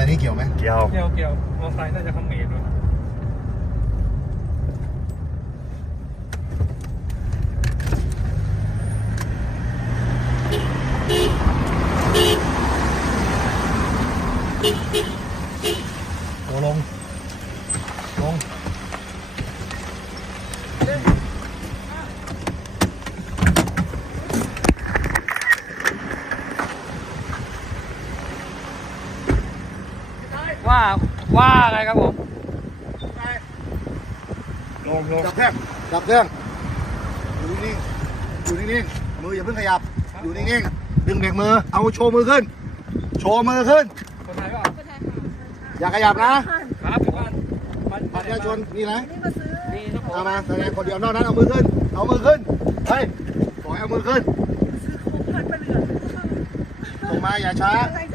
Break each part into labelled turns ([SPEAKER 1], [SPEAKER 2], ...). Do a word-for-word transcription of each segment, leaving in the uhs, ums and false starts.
[SPEAKER 1] นี้เกี่ยวไหมเกี่ยว
[SPEAKER 2] เกี่ยวเกี่ยวมอไซค์น่าจะเขมรด้วย
[SPEAKER 1] โอ้ลงลง
[SPEAKER 2] ว่าว่าอะไรครับผม
[SPEAKER 1] ลงลงจับเครื่องจับเครื่องอยู่นิ่งๆอยู่นิ่งๆมืออย่าเพิ่งขยับอยู่นิ่งๆดึงเบรกมือเอาโชว์มือขึ้นโชว์มือขึ้น
[SPEAKER 2] คนไทยเปล่า
[SPEAKER 1] อย่าขยับนะครับ
[SPEAKER 2] บ้าน
[SPEAKER 1] บัตรประชาชนมีไหม
[SPEAKER 2] มีครับผม
[SPEAKER 1] เอามาแสดงคนเดียวนอกนั้นเอามือขึ้นเอามือขึ้นเฮ้ยปล่อยเอามือขึ้นส่งมาอย่าช้า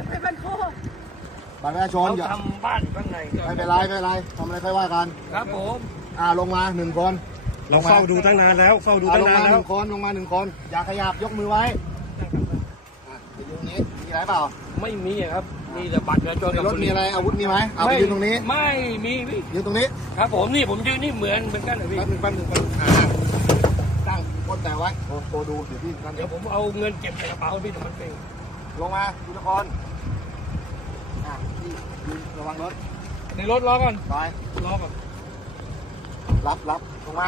[SPEAKER 1] บัตรประชาชนอย่า
[SPEAKER 2] ทำบ้านข้างใน
[SPEAKER 1] ไม่เป็นไรไม่เป็นไรทำอะไรค่อยว่ากัน
[SPEAKER 2] ครับผม
[SPEAKER 1] อ่าลงมาหนึ่งคน
[SPEAKER 3] เราเฝ้าดูตั้งนานแล้วเฝ้าดูตั้งนานแล้ว
[SPEAKER 1] ลงมาหนึ่งคนลงมาหนึ่งคนอย่าขยับยกมือไว้ไปยืนตรงนี้มีอะไรเปล่า
[SPEAKER 2] ไม่มีครับมีแต่บัตรประชาชน
[SPEAKER 1] ในรถมีอะไรอาวุธมีไหมเอาไปยืนตรงนี้
[SPEAKER 2] ไม่มีพี่
[SPEAKER 1] ยืนตรงนี้
[SPEAKER 2] ครับผมนี่ผมยืนนี่เหมือนเหมือนกันเหรอพี่
[SPEAKER 1] แป๊บนึงแป๊บนึงแป๊บนึงอ่าตั้งก้นแต่ไว้โอ้โหดูเดี๋ยวพี่
[SPEAKER 2] เดี๋ยวผมเอาเงินเก็บในกระเป๋าพี่เดี๋ยวมันเป็น
[SPEAKER 1] ลงมาทุกคนอ่ะพี่ยืนระวังรถ
[SPEAKER 2] ในรถล้อก่อน
[SPEAKER 1] ไป
[SPEAKER 2] ล้อก่อน
[SPEAKER 1] รับรับลงมา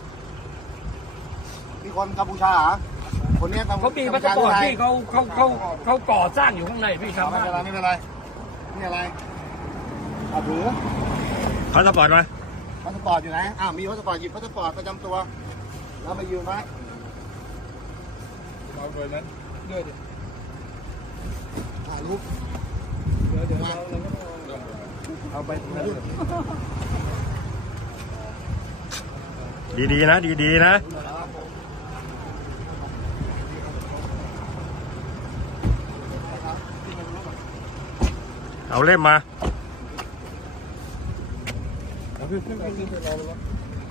[SPEAKER 1] มีคนกัมพูชาเหรอคนนี้
[SPEAKER 2] เขามีพาสปอร์ตพี่เขาเขาเขาเขาก่อสร้างอยู่ข้างในพี่ครับ
[SPEAKER 1] ไม่เป็นไรไม่เป็นไรนี่อะไรเอาถือ
[SPEAKER 3] พาสปอร์ตมา
[SPEAKER 1] พาสปอร์ตอยู่ไหนอ้าวมีพาสปอร์ตหยิบพาสปอร์ตประจำตัวแล้วมายืนไว้
[SPEAKER 2] เอาเลยนั้นเดี๋ยว
[SPEAKER 1] ถ่ายรูป
[SPEAKER 2] เดี๋ยวเดี๋ยวเอาไป
[SPEAKER 3] ดีๆนะดีๆนะเอาเล่มมา
[SPEAKER 2] ขึ้นขึ้นขึ้นไปรอรถ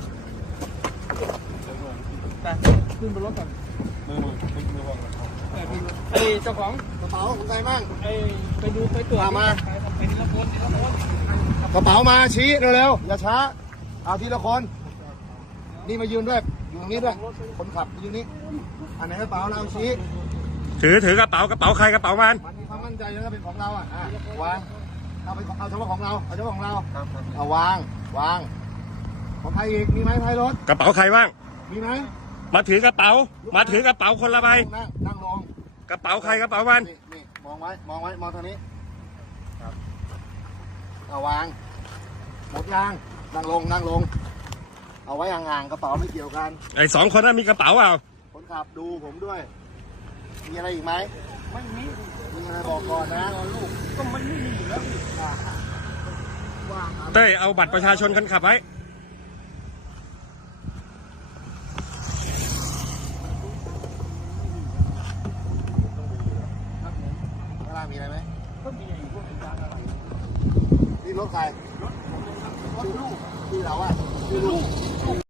[SPEAKER 2] ไปขึ้นบนรถก่อนมือมือมือมือวางไอ้เจ้าของ
[SPEAKER 1] กระเป๋าของใครมั่ง
[SPEAKER 2] ไอ้ไปดูไปตรวจ
[SPEAKER 1] มา
[SPEAKER 2] ไปทีละคนทีละคน
[SPEAKER 1] กระเป๋ามาชี้เร็วๆอย่าช้าเอาทีละคนนี่มายืนด้วยอยู่ตรงนี้ด้วยคนขับอยู่นี้อันไหนกระเป๋าเราชี้
[SPEAKER 3] ถือถือกระเป๋ากระเป๋าใครกระเป๋ามัน
[SPEAKER 1] มันมีความมั่นใจนะเป็นของเราอ่ะวางเอาไปเอาเฉพาะของเราเอาเฉพาะของเราเอาวางวางของใครอีกมีไหมท้ายรถ
[SPEAKER 3] กระเป๋าใครบ้าง
[SPEAKER 1] มีไหม
[SPEAKER 3] มาถือกระเป๋ามาถือกระเป๋าคนละใบ
[SPEAKER 1] นั่งนั่งลง
[SPEAKER 3] กระเป๋าใครกระเป๋ามัน
[SPEAKER 1] นี่มองไว้มองไว้มองทางนี้เอาวางหมดยางนั่งลงนั่งลงเอาไว้ห่างๆกระเป๋าไม่เกี่ยวกัน
[SPEAKER 3] ไอ้สองคนนั้นมีกระเป๋าเปล่า
[SPEAKER 1] คนขับดูผมด้วยมีอะไรอีกไหม
[SPEAKER 2] ไม่มี
[SPEAKER 1] มีอะไรบอกก่อนนะ
[SPEAKER 2] ลูกก็มันไม่มีอยู่แล้ว
[SPEAKER 3] เต้ยเอาบัตรประชาชนคนขับไว้
[SPEAKER 1] เวลามีอะไรไหม
[SPEAKER 2] ก็มีอยู่พวกเป็นร้านอะไร
[SPEAKER 1] นี่รถใคร
[SPEAKER 2] รถรถลูก
[SPEAKER 1] ที่เราอ่ะที่ลูก